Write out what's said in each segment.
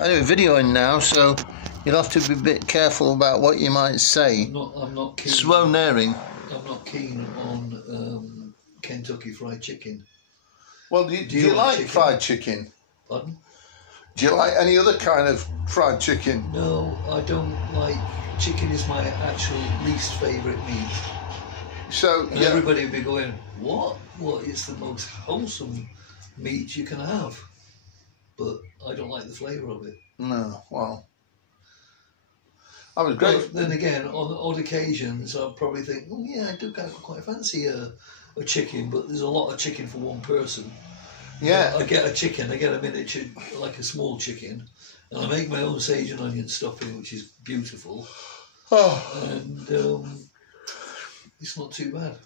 Anyway, videoing now, so you'll have to be a bit careful about what you might say. I'm not keen. Swearing. I'm not keen on Kentucky Fried Chicken. Well, do you like fried chicken? Pardon? Do you like any other kind of fried chicken? No, I don't like. Chicken is my actual least favourite meat. So and everybody would be going, what? What is the most wholesome meat you can have? But I don't like the flavour of it. No, well, I was great. But then again, on odd occasions, I'll probably think, oh yeah, I do quite fancy a chicken, but there's a lot of chicken for one person. Yeah. I get a chicken, I get a miniature, like a small chicken, and I make my own sage and onion stuffing, which is beautiful. Oh. And it's not too bad.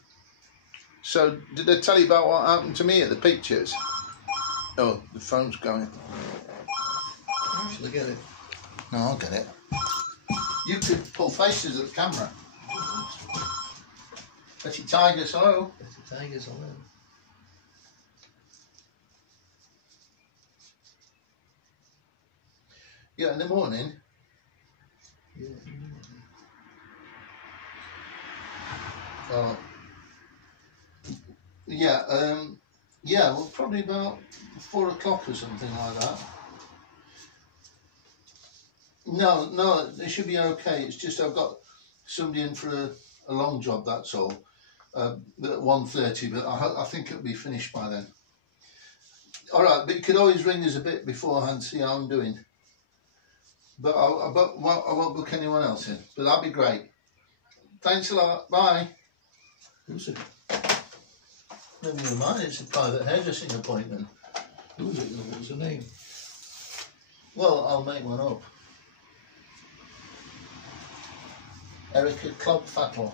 So, did I tell you about what happened to me at the pictures? Oh, the phone's going. Shall I get it? No, I'll get it. You could pull faces at the camera. Betty Tigers, hello. Betty Tigers, hello. Yeah, in the morning. Yeah. Yeah, well, probably about 4 o'clock or something like that. No, it should be okay. It's just I've got somebody in for a long job, that's all. At 1:30, but I think it'll be finished by then. All right, but you could always ring us a bit beforehand, see how I'm doing. But I won't book anyone else in, but that'd be great. Thanks a lot. Bye. Who's it? Never mind, it's a private hairdressing appointment. Who's it? What was her name? Well, I'll make one up. Erica Clogfattle.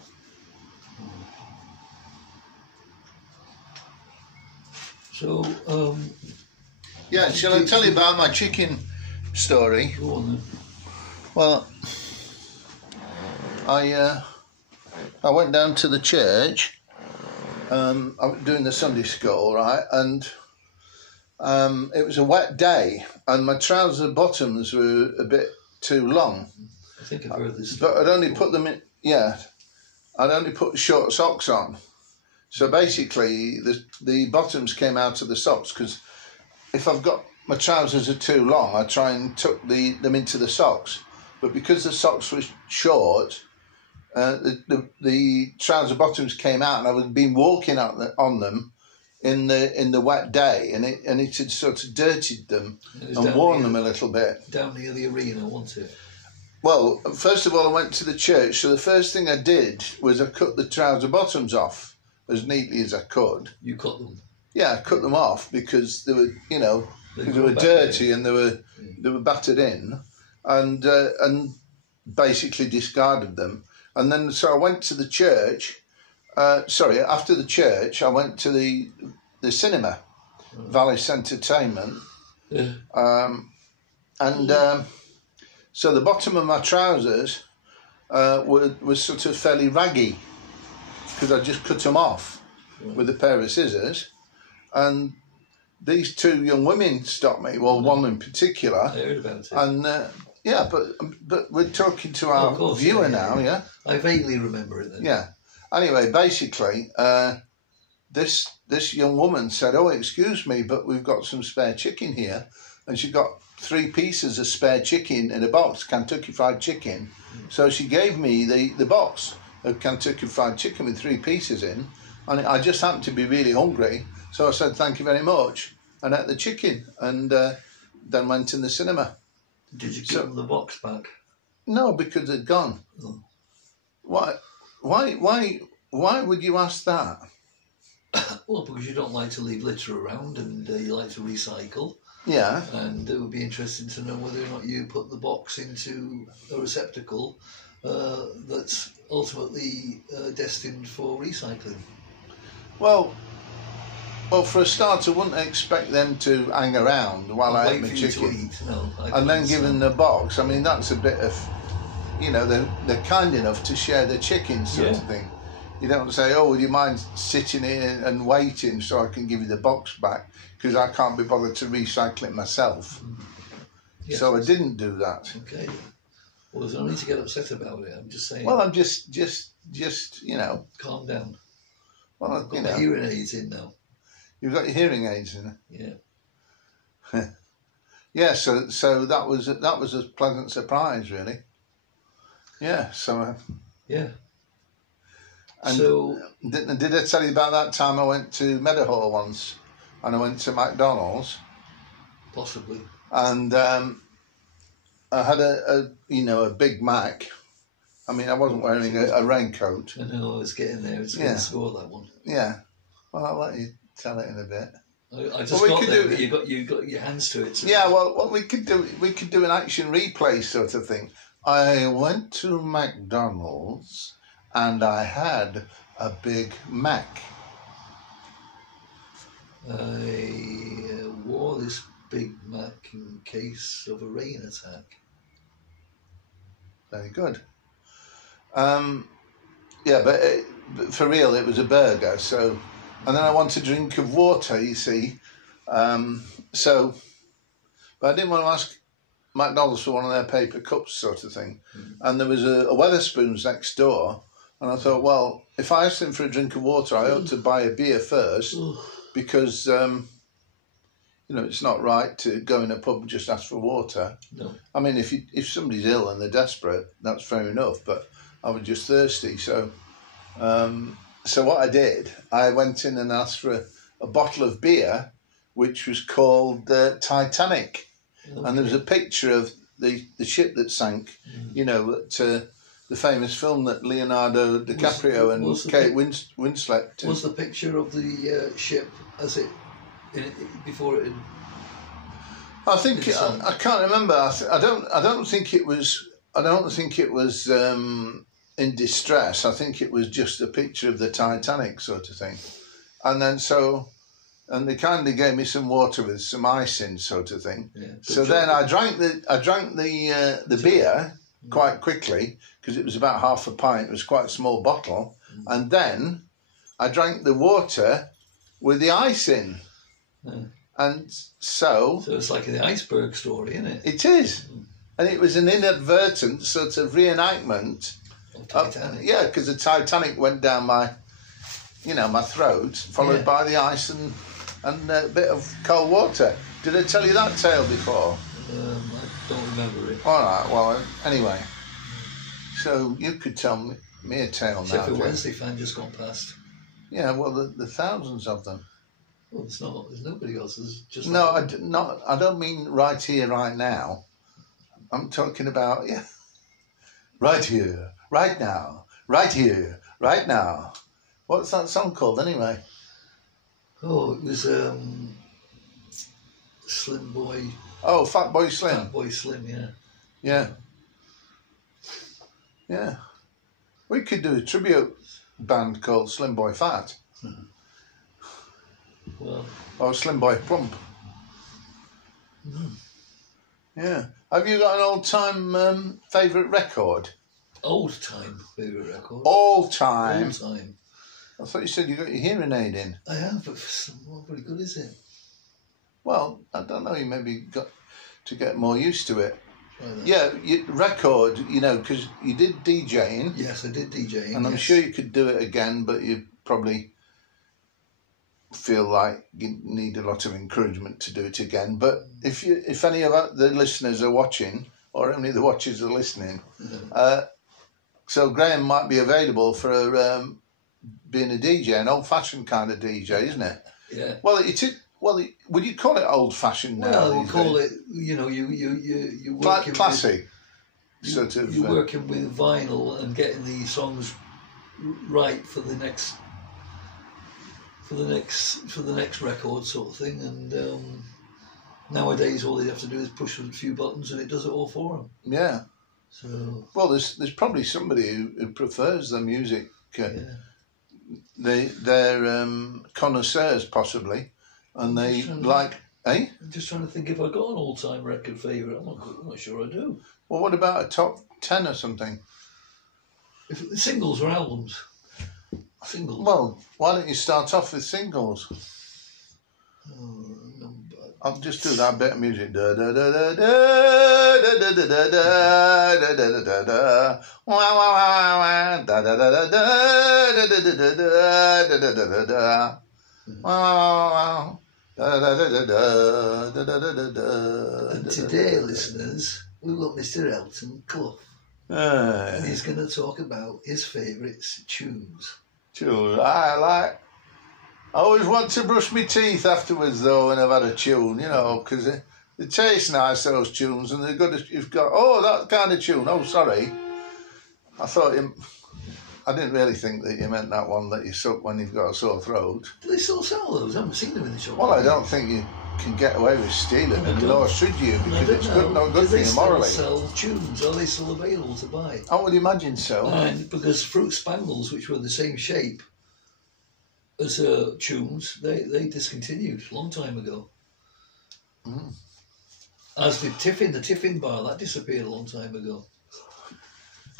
So, yeah, shall I tell you about my chicken story? Go on then. Well, I went down to the church. I was doing the Sunday school, right, and it was a wet day, and my trouser bottoms were a bit too long. I think I've heard this. But I'd only put them in. Yeah, I'd only put short socks on. So basically, the bottoms came out of the socks, because if I've got my trousers are too long, I try and tuck them into the socks. But because the socks were short, the trouser bottoms came out, and I had been walking on them in the wet day, and it had sort of dirtied them and worn them a little bit. Down near the arena, wasn't it? Well, first of all, I went to the church, so the first thing I did was I cut the trouser bottoms off as neatly as I could. You cut them? Yeah, I cut them off because they were, they were dirty and they were battered in, and basically discarded them. And then, so I went to the church. After the church, I went to the cinema, Valley Entertainment, so the bottom of my trousers was sort of fairly raggy, because I just cut them off with a pair of scissors. And these two young women stopped me, well, one in particular. I heard about it. And yeah, but we're talking to our viewer now, yeah? I vaguely remember it then. Yeah. Anyway, basically, this young woman said, "Oh, excuse me, but we've got some spare chicken here." And she got 3 pieces of spare chicken in a box, Kentucky Fried Chicken. So she gave me the box of Kentucky Fried Chicken with 3 pieces in. And I just happened to be really hungry. So I said, "Thank you very much," and ate the chicken, and then went in the cinema. Did you give them the box back? No, because they'd gone. Oh. Why would you ask that? Well, because you don't like to leave litter around, and you like to recycle. Yeah. And it would be interesting to know whether or not you put the box into a receptacle that's ultimately destined for recycling. Well, for a start, I wouldn't expect them to hang around while I ate my chicken. And then give them the box. I mean, that's a bit of, they're kind enough to share the chicken sort of thing. You don't say, "Oh, would you mind sitting here and waiting so I can give you the box back, because I can't be bothered to recycle it myself." Yes, so I didn't do that. Okay. Well, there's no need to get upset about it. I'm just saying. Well, I'm just calm down. Well, I've got my hearing aids in now. You've got your hearing aids in. Yeah. Yeah. So that was a pleasant surprise, really. Yeah. So. Yeah. And so did I tell you about that time I went to Meadowhall once, and I went to McDonald's? Possibly. And I had a Big Mac. I mean, I wasn't wearing a raincoat. I know, I was getting there. It's going to score that one. Yeah. Well, I'll let you tell it in a bit. I just got there, but you got your hands to it. So. Yeah. Well, what we could do an action replay sort of thing. I went to McDonald's and I had a Big Mac. I wore this Big Mac in case of a rain attack. Very good. Yeah, but for real, it was a burger. So, and then I wanted a drink of water. You see, so, but I didn't want to ask McDonald's for one of their paper cups, sort of thing. And there was a Wetherspoons next door, and I thought, well, if I asked them for a drink of water, I ought to buy a beer first, because it's not right to go in a pub and just ask for water. No. I mean, if somebody's ill and they're desperate, that's fair enough. But I was just thirsty, so what I did, I went in and asked for a bottle of beer, which was called Titanic, and there was a picture of the ship that sank. The famous film that Leonardo DiCaprio and Kate Winslet. Was the picture of the ship before it? I think I can't remember. I don't think it was. I don't think it was in distress. I think it was just a picture of the Titanic, sort of thing. And then and they kindly gave me some water with some ice in, sort of thing. Yeah. So then I drank the beer quite quickly, because it was about half a pint. It was quite a small bottle, and then I drank the water with the ice in. And so it's like the iceberg story, isn't it? It is. And it was an inadvertent sort of reenactment of Titanic. Yeah, because the Titanic went down my throat, followed by the ice and a bit of cold water. Did I tell you that tale before? I don't remember it. All right, well, anyway. So you could tell me a tale now. Sheffield Wednesday fan just gone past. Yeah, well, the thousands of them. Well, there's nobody else. There's just no, I don't mean right here, right now. I'm talking about right here, right now, right here, right now. What's that song called anyway? Oh, it was Slim Boy. Oh, Fat Boy Slim. Fat Boy Slim, yeah. Yeah. Yeah. We could do a tribute band called Slim Boy Fat. Well. Or Slim Boy Plump. Yeah. Have you got an old-time favourite record? Old-time favourite record? All-time. All-time. I thought you said you got your hearing aid in. I have, but not very good, is it? Well, I don't know. You maybe got to get more used to it. Right. Yeah, record, because you did DJing. Yes, I did DJing. And I'm sure you could do it again, but you probably feel like you need a lot of encouragement to do it again. But if any of the listeners are watching, or any of the watchers are listening, so Graeme might be available for being a DJ, an old-fashioned kind of DJ, isn't it? Yeah. Well, would you call it old-fashioned now? Well, we'll call it. You working classic, with, sort of. You're working with vinyl and getting the songs right for the next record, sort of thing. And nowadays, all they have to do is push a few buttons, and it does it all for them. Yeah. So. Well, there's probably somebody who prefers the music. They're connoisseurs, possibly, and they like. I'm just trying to think if I got an all-time record favourite. I'm not sure I do. Well, what about a top 10 or something? If singles or albums? Singles. Well, why don't you start off with singles? I'll just do that bit of music. Da da da da da da da da da da da da da. Wow wow wow wow. Da da da da da da da da da da da da da. Wow wow. Da da da da da da da da da. And today, listeners, we've got Mr. Elton Clough, and he's going to talk about his favourite tunes. Tunes. I always want to brush my teeth afterwards, though, when I've had a tune, you know, because they taste nice, those tunes, and they're good. You've got, oh, that kind of tune. Oh, sorry. I thought I didn't really think that you meant that one that you suck when you've got a sore throat. Do they still sell those? I haven't seen them in the shop. Well, I don't think you can get away with stealing them, nor should you, because it's not good for you morally. Do they still sell tunes? Are they still available to buy? I would imagine so. And because Fruit Spangles, which were the same shape as tunes, they discontinued a long time ago. Mm. As did Tiffin, the Tiffin bar, that disappeared a long time ago.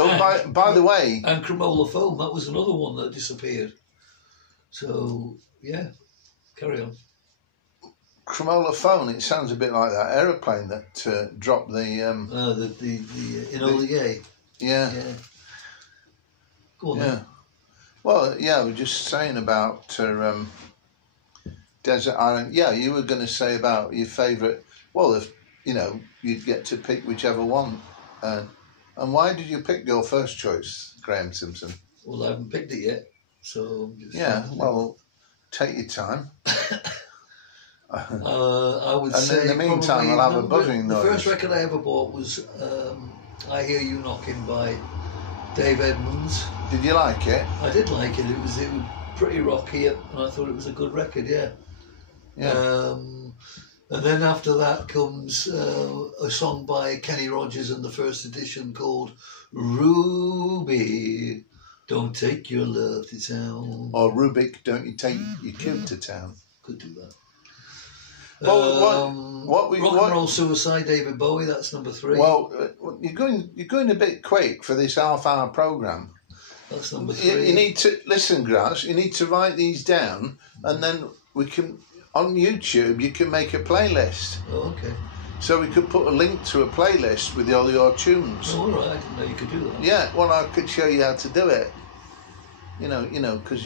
Oh, by the way... And Cremola Foam, that was another one that disappeared. So, yeah, carry on. Cremola Foam, it sounds a bit like that aeroplane that dropped the... the Enola Gay. Yeah. Go on yeah. then. Well, yeah, we're just saying about Desert Island. Yeah, you were going to say about your favourite... Well, if, you know, you'd get to pick whichever one. And why did you pick your first choice, Graeme Simpson? Well, I haven't picked it yet, so... Yeah, well, take your time. I would say... And in the meantime, I'll have a buzzing noise. The first record I ever bought was I Hear You Knocking by Dave Edmunds. Did you like it? I did like it. It was pretty rocky, and I thought it was a good record, yeah. Yeah. And then after that comes a song by Kenny Rogers in the first edition called Ruby, Don't Take Your Love to Town. Or Rubik, Don't You Take Your Kid to Town. Could do that. Well, Rock and Roll Suicide, David Bowie, that's number 3. Well, you're going a bit quick for this half-hour programme. That's number 3. You need to, listen, Grass, you need to write these down, and then we can... On YouTube, you can make a playlist. Oh, okay. So we could put a link to a playlist with all your tunes. Oh, all right. I didn't know you could do that. Yeah, well, I could show you how to do it. You know, because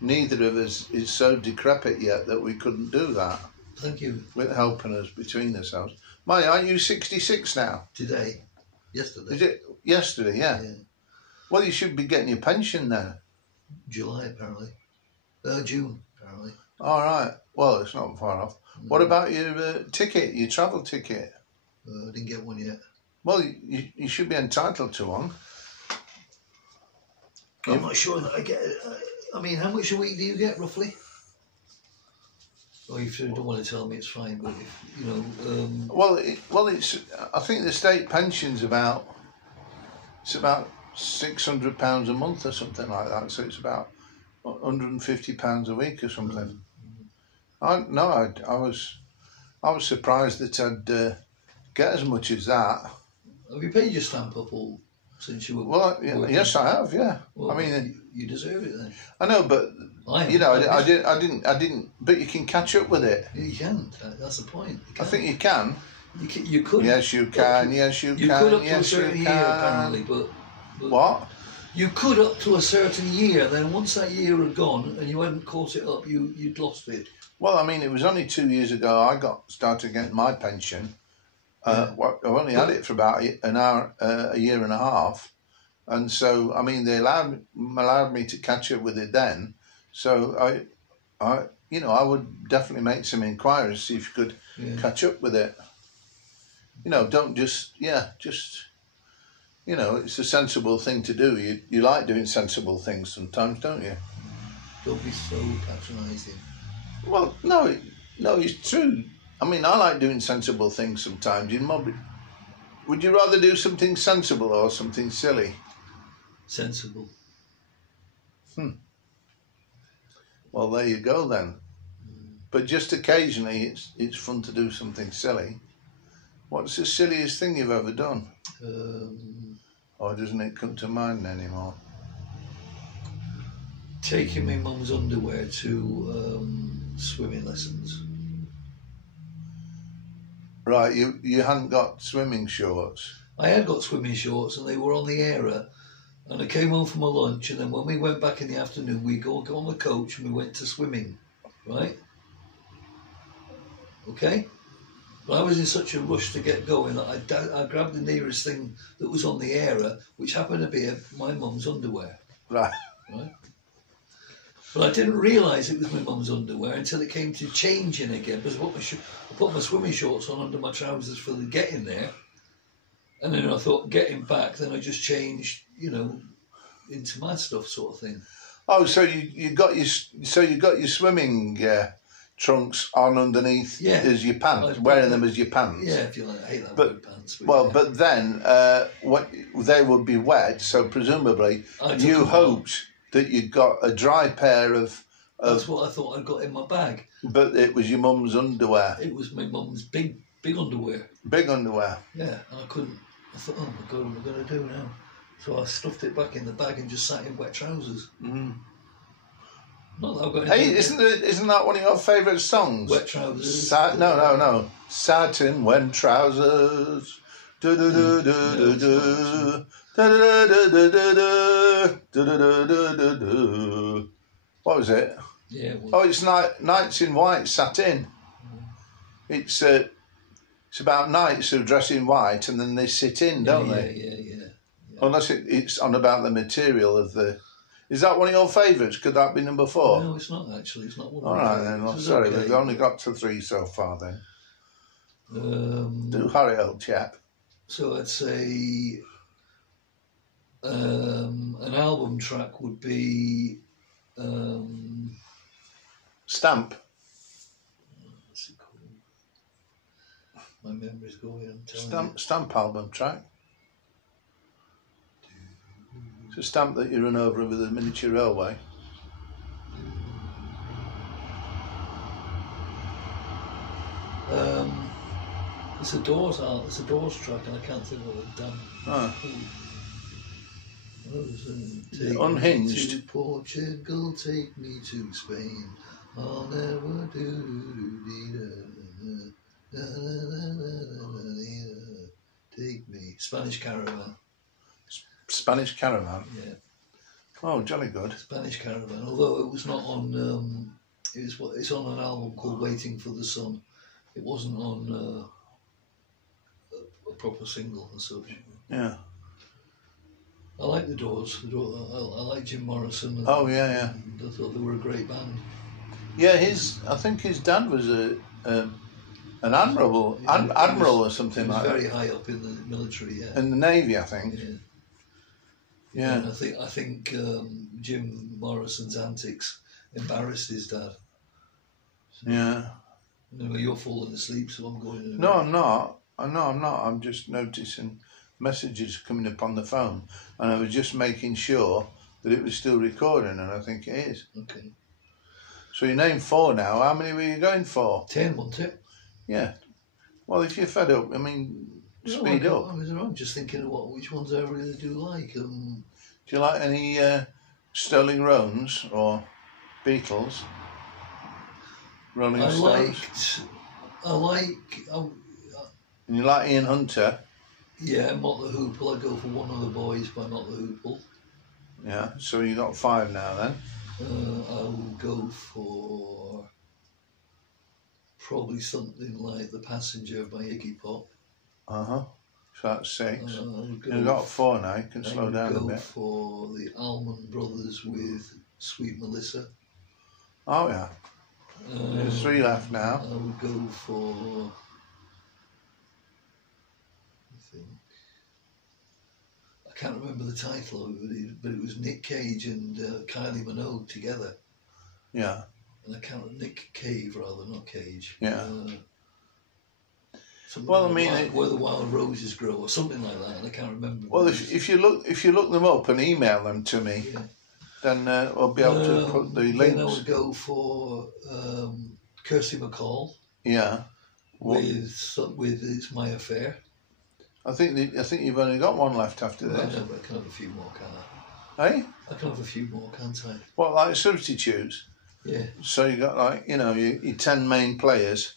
neither of us is so decrepit yet that we couldn't do that. Thank you. With helping us between ourselves. Mate, aren't you 66 now? Today. Yesterday. Is it yesterday? Yeah. Well, you should be getting your pension now. July, apparently. June, apparently. All right. Well, it's not far off. No. What about your ticket, your travel ticket? I didn't get one yet. Well, you should be entitled to one. I'm not sure that I get it. I mean, how much a week do you get, roughly? Or if you don't want to tell me, it's fine. But if, you know, well, it's. I think the state pension's about £600 a month or something like that. So it's about £150 a week or something. I was surprised that I'd get as much as that. Have you paid your stamp up all since you were? Well, yes, I have. Yeah, well, I mean, you deserve it then. I know, but I didn't. But you can catch up with it. You can. That's the point. I think you can. You could. Yes, you can. Yes, you can. You could up to a yes, certain you year, can. apparently, but what? You could up to a certain year, then once that year had gone and you hadn't caught it up, you'd lost it. Well, I mean, it was only 2 years ago I started getting my pension. I've only had it for about a year and a half, and so I mean they allowed me to catch up with it then. So I would definitely make some inquiries, see if you could catch up with it. You know, don't just. You know, it's a sensible thing to do. You like doing sensible things sometimes, don't you? Don't be so patronising. Well, no, it's true. I mean, I like doing sensible things sometimes. Would you rather do something sensible or something silly? Sensible. Well, there you go then. But just occasionally, it's fun to do something silly. What's the silliest thing you've ever done? Or doesn't it come to mind anymore? Taking my mum's underwear to swimming lessons. Right, you hadn't got swimming shorts. I had got swimming shorts and they were on the Era. And I came home from my lunch, and then when we went back in the afternoon, we go on the coach and we went to swimming, right? Okay? But I was in such a rush to get going that I grabbed the nearest thing that was on the Era, which happened to be my mum's underwear. Right. Right? But I didn't realise it was my mum's underwear until it came to changing again, because I put my swimming shorts on under my trousers for the getting there. And then I thought, getting back, then I just changed, into my stuff, sort of thing. Oh, so you got your swimming trunks on underneath as your pants, wearing them as your pants. Yeah, if you like, I hate that word pants. But then they would be wet, so presumably you hoped that you'd got a dry pair of. That's what I thought I'd got in my bag. But it was your mum's underwear. It was my mum's big underwear. Big underwear. Yeah, and I couldn't. I thought, oh my God, what am I going to do now? So I stuffed it back in the bag and just sat in wet trousers. Mm. Not that I've got anything. Hey, isn't that one of your favourite songs? Wet trousers. No. Satin wet trousers. Do do do do do do. What was it? Yeah. It's Knights in White Satin. It's about knights who dress in white and then they sit in, don't they? Yeah. Unless it's on about the material of the... Is that one of your favourites? Could that be number 4? No, it's not actually. It's not one All of right then. Well, sorry, okay. we've only got to 3 so far then. Do hurry, old chap. So I'd say an album track would be... Stamp. What's it called? My memory's going, I'm telling you. Stamp album track. It's a stamp that you run over with a miniature railway. It's a Doors track, and I can't think of it. Damn. Unhinged. Take me to Portugal, take me to Spain. I'll never take me. Spanish Caravan. Spanish Caravan. Yeah. Oh, jolly good. Spanish Caravan. Although it was not on. It's on an album called Waiting for the Sun. It wasn't on a proper single as such. Yeah. I like the Doors. I like Jim Morrison. Oh yeah. I thought they were a great band. Yeah, I think his dad was an admiral or something like that. Very high up in the military. Yeah. In the Navy, I think. Yeah. And I think Jim Morrison's antics embarrassed his dad. So, yeah. Anyway, you're falling asleep, so I'm going. No, I'm not. I'm just noticing messages coming up on the phone, and I was just making sure that it was still recording, and I think it is. Okay. So you named 4 now. How many were you going for? 10, wasn't it? Yeah. Well, if you're fed up, speed up. I'm just thinking of which ones I really do like. Do you like any Sterling Roans or Beatles? Rolling Stones? And you like Ian Hunter? Yeah, Mott the Hoople. I go for One of the Boys by Mott the Hoople. Yeah, so you got 5 now then? I will go for probably something like The Passenger by Iggy Pop. So that's 6. You've got 4 now, you can slow down a bit. I would go for the Allman Brothers with Sweet Melissa. Oh yeah. There's 3 left now. I would go for... I can't remember the title of it, but it was Nick Cage and Kylie Minogue together. Yeah. And I can't remember, Nick Cave rather, not Cage. Yeah. Well, Where the Wild Roses Grow or something like that, and I can't remember. Well, if you look them up and email them to me, then we'll be able to put the links. Then I would go for Kirsty MacColl. Yeah. With It's My Affair. I think you've only got 1 left after this. No, but I can have a few more, can't I? Eh? I can have a few more, can't I? What, like substitutes? Yeah. So you got like, you know, your 10 main players.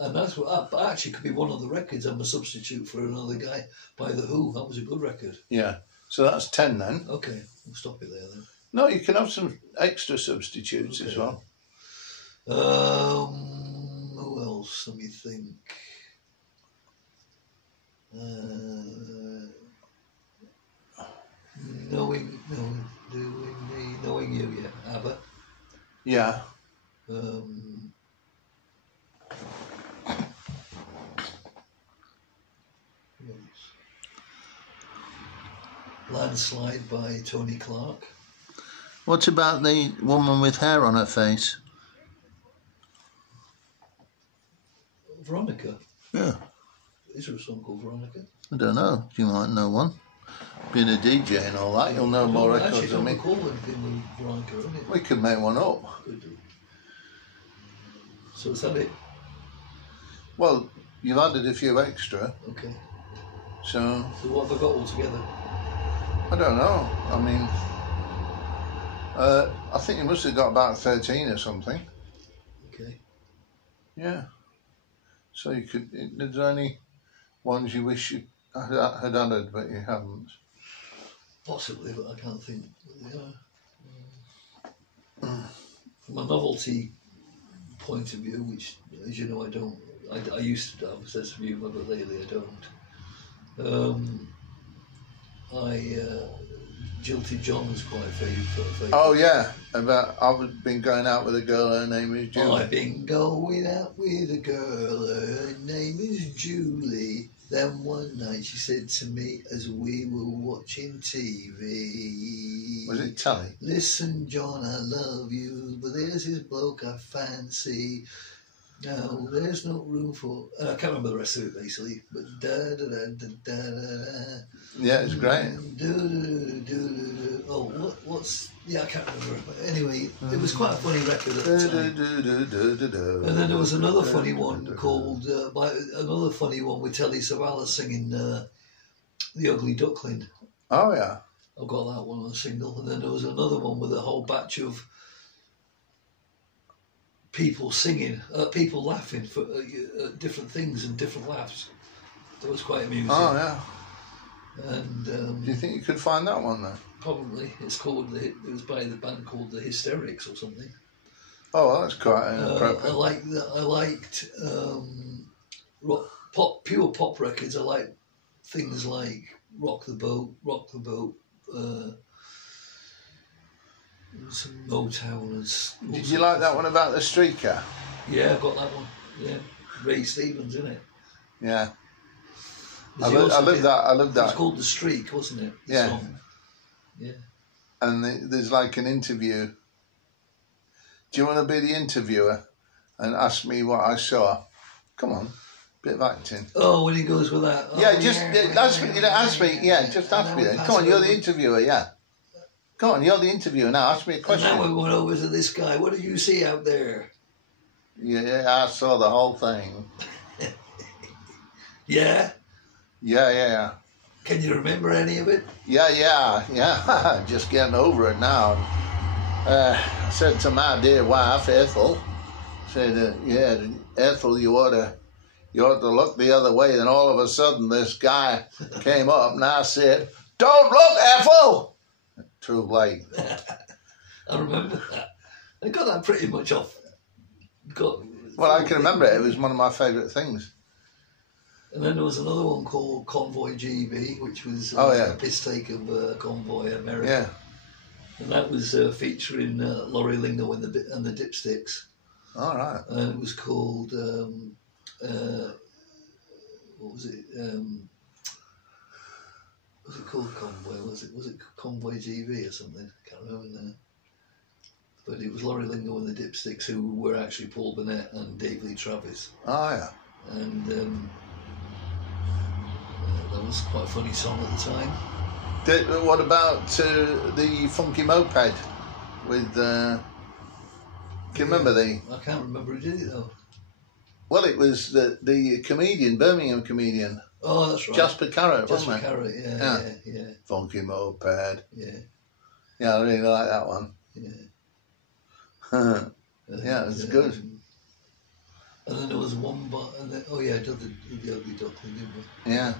And that's what actually could be one of the records. I'm a substitute for another guy by The Who. That was a good record. Yeah. So that's 10 then. Okay, we'll stop it there then. No, you can have some extra substitutes as well. Who else? Let me think. Knowing you, yeah, ABBA. Yeah. Landslide by Tony Clark. What about the woman with hair on her face? Veronica. Yeah. Is there a song called Veronica? I don't know. You might know one. Being a DJ and all that, you'll know more records than me. Actually, don't recall anything with Veronica, isn't it? We could make one up. Could do. So is that it? Well, you've added a few extra. Okay. So what have I got altogether? I don't know. I mean, I think you must have got about 13 or something. Okay. Yeah. So you could. Is there any ones you wish you had added but you haven't? Possibly, but I can't think. From a novelty point of view, which, as you know, I don't. I used to have a sense of humour, but lately I don't. Jilted John was quite a favourite. Oh yeah, I've been going out with a girl. Her name is Julie. I've been going out with a girl. Her name is Julie. Then one night she said to me as we were watching TV. Was it telly? Listen, John, I love you, but there's this bloke I fancy. No, there's no room for. I can't remember the rest of it basically, but da da da da da da. Yeah, it's great. Oh, what's? Yeah, I can't remember. But anyway, it was quite a funny record at the time. And then there was another funny one called another funny one with Telly Savalas singing "The Ugly Duckling." Oh yeah, I've got that one on a single. And then there was another one with a whole batch of people singing, people laughing for different things and different laughs. That was quite amusing. Oh yeah. And do you think you could find that one then? Probably. It's called. It was by the band called the Hysterics or something. Oh, well, that's quite appropriate. I liked pure pop records. I like things like Rock the Boat. Some Motown. Did you like that one about the streaker? Yeah, I've got that one. Yeah, Ray Stevens, isn't it? Yeah. I love that. It was called The Streak, wasn't it? The song. Yeah. And there's like an interview. Do you want to be the interviewer and ask me what I saw? Come on, bit of acting. Oh, when he goes with that. Yeah, ask me. Yeah, just ask me. Come on, you're the interviewer. Yeah. Come on, you're the interviewer now. Ask me a question. And now we're going over to this guy. What did you see out there? Yeah, I saw the whole thing. Yeah? Yeah. Can you remember any of it? Yeah. Just getting over it now. I said to my dear wife, Ethel, Ethel, you ought to look the other way. Then all of a sudden this guy came up and I said, "Don't look, Ethel!" Too late. I remember that. I got that pretty much off. Well, I can remember it. It was one of my favourite things. And then there was another one called Convoy GB, which was a piss take of Convoy America. Yeah. And that was featuring Laurie Lingo and the Dipsticks. All right. And it was called, what was it? Was it called Convoy? Was it Convoy GB or something? I can't remember now. But it was Laurie Lingo and the Dipsticks, who were actually Paul Burnett and Dave Lee Travis. Oh yeah. And that was quite a funny song at the time. What about the Funky Moped with? Can you remember the? I can't remember who did it though. Well, it was the comedian, Birmingham comedian. Oh, that's right. Jasper Carrot, wasn't it? Jasper Carrot, yeah. Funky Moped. Yeah. Yeah, I really like that one. Yeah. Yeah, it's good. And then there was one, and then, I did the Ugly Duckling, didn't we? Yeah.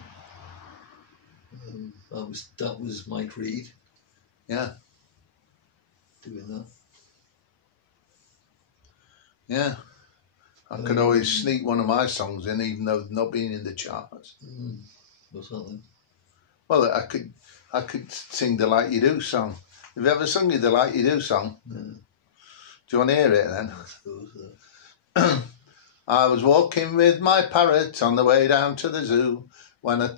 That was Mike Reed. Yeah. Doing that. Yeah. I could always sneak one of my songs in, even though not being in the charts. What's that then? Well, I could sing the Like You Do song. Have you ever sung the Like You Do song? No. Do you want to hear it then? I suppose. I was walking with my parrot on the way down to the zoo when I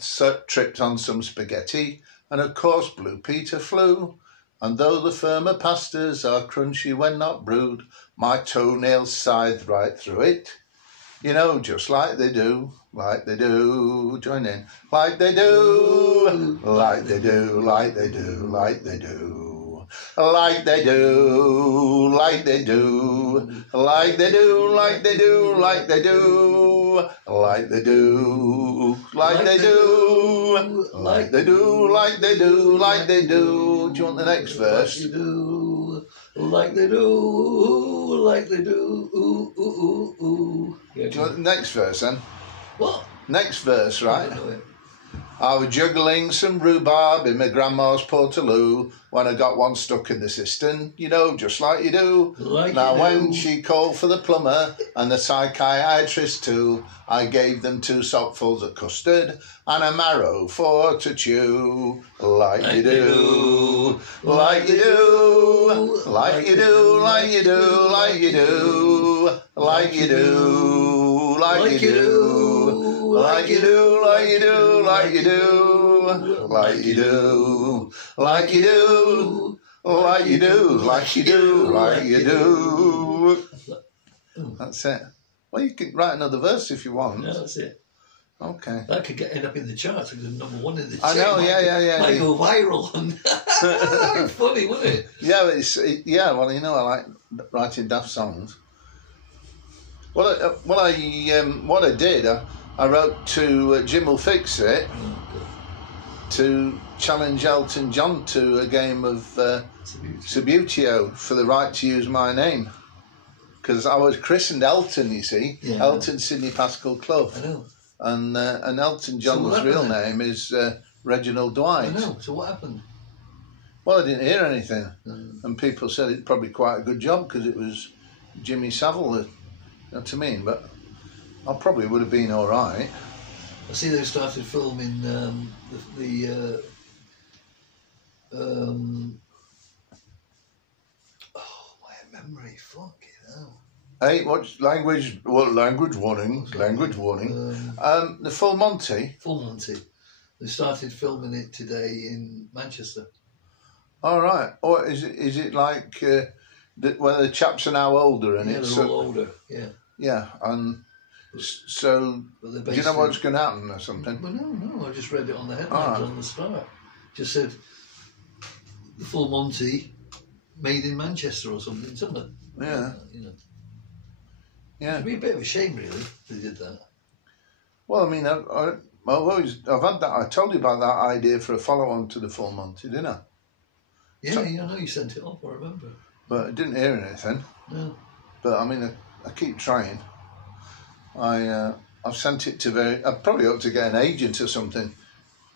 tripped on some spaghetti and of course Blue Peter flew. And though the firmer pastas are crunchy when not brewed, my toenails scythed right through it. You know, just like they do, join in. Like they do, like they do, like they do, like they do. Like they do, like they do, like they do, like they do, like they do, like they do, like they do, like they do, like they do, like they do. Do you want the next verse? Like they do, like they do, ooh, ooh, ooh, ooh. Do you want the next verse then? What? Next verse, right? I don't know it. I was juggling some rhubarb in my grandma's portaloo when I got one stuck in the cistern, you know, just like you do. Like now, you when do. she called for the plumber and the psychiatrist too, I gave them 2 sockfuls of custard and a marrow for to chew. Like you do, like you do, like you do, like you do, like you do, like you do, like you do. Like you do, like you do, like you do, like you do, like you do, like you do, like you do, like you do. That's it. Well, you can write another verse if you want. No, that's it. Okay. That could end up in the charts because number 1 in the I charts. know, yeah. Might go viral. Funny, wouldn't it? Yeah, well, you know, I like writing daft songs. What I did, I wrote to Jim Will Fix It to challenge Elton John to a game of Subutio for the right to use my name. Because I was christened Elton, you see. Yeah. Elton Sidney Pascal Clough. I know. And Elton John's real name is Reginald Dwight. I know. So what happened? Well, I didn't hear anything. And people said it's probably quite a good job because it was Jimmy Savile, you know what I mean? But I probably would have been all right. I see they started filming my memory, fucking hell. Hey, what's language? Well, language warning. Language warning. The Full Monty. Full Monty. They started filming it today in Manchester. All right. Or is it like the chaps are now older and they're all older. Yeah. Yeah, and so do you know what's going to happen or something? Well, no. I just read it on the headlines on the Star. Just said the Full Monty made in Manchester or something. Yeah. You know. Yeah. It'd be a bit of a shame, really, if they did that. Well, I mean, I've had that. I told you about that idea for a follow-on to the Full Monty, didn't I? Yeah, I know you sent it off. I remember. But I didn't hear anything. No. But I mean, I keep trying. I've sent it to I probably ought to get an agent or something.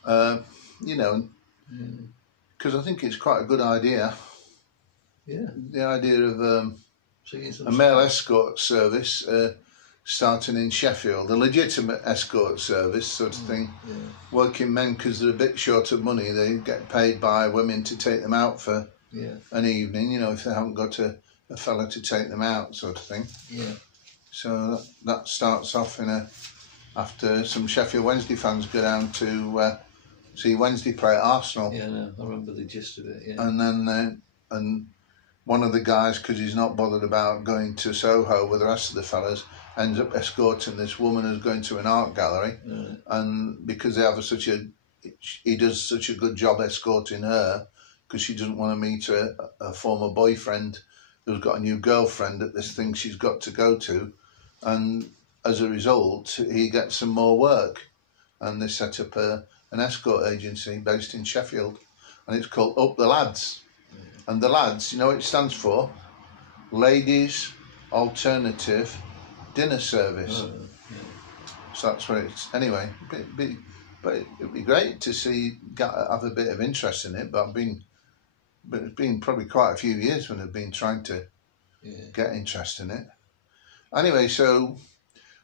You know, because I think it's quite a good idea. Yeah. The idea of a male escort service starting in Sheffield, a legitimate escort service sort of thing. Yeah. Working men, because they're a bit short of money, they get paid by women to take them out for an evening, you know, if they haven't got a fella to take them out sort of thing. Yeah. So that starts off after some Sheffield Wednesday fans go down to see Wednesday play at Arsenal. Yeah, no, I remember the gist of it, yeah. And then and one of the guys, because he's not bothered about going to Soho with the rest of the fellas, ends up escorting this woman who's going to an art gallery. Right. And because he does such a good job escorting her, because she doesn't want to meet a former boyfriend who's got a new girlfriend at this thing she's got to go to. And as a result, he gets some more work. And they set up an escort agency based in Sheffield. And it's called Up the Lads. And the Lads, you know what it stands for? ladies alternative dinner service. Oh, yeah. So that's what it's. Anyway, but it'd be great to have a bit of interest in it. But it's been probably quite a few years when I've been trying to get interest in it. Anyway, so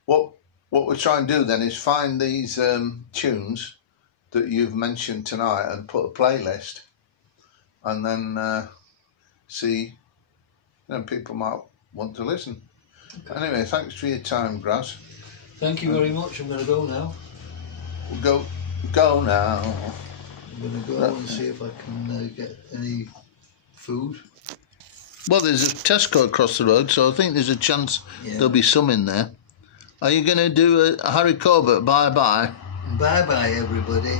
what we're trying to do then is find these tunes that you've mentioned tonight and put a playlist, and then see, people might want to listen. Okay. Anyway, thanks for your time, Graz. Thank you very much. I'm going to go now. We'll go now. I'm going to go and see if I can get any food. Well, there's a Tesco across the road, so I think there's a chance there'll be some in there. Are you going to do a Harry Corbett bye-bye? Bye-bye, everybody.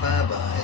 Bye-bye.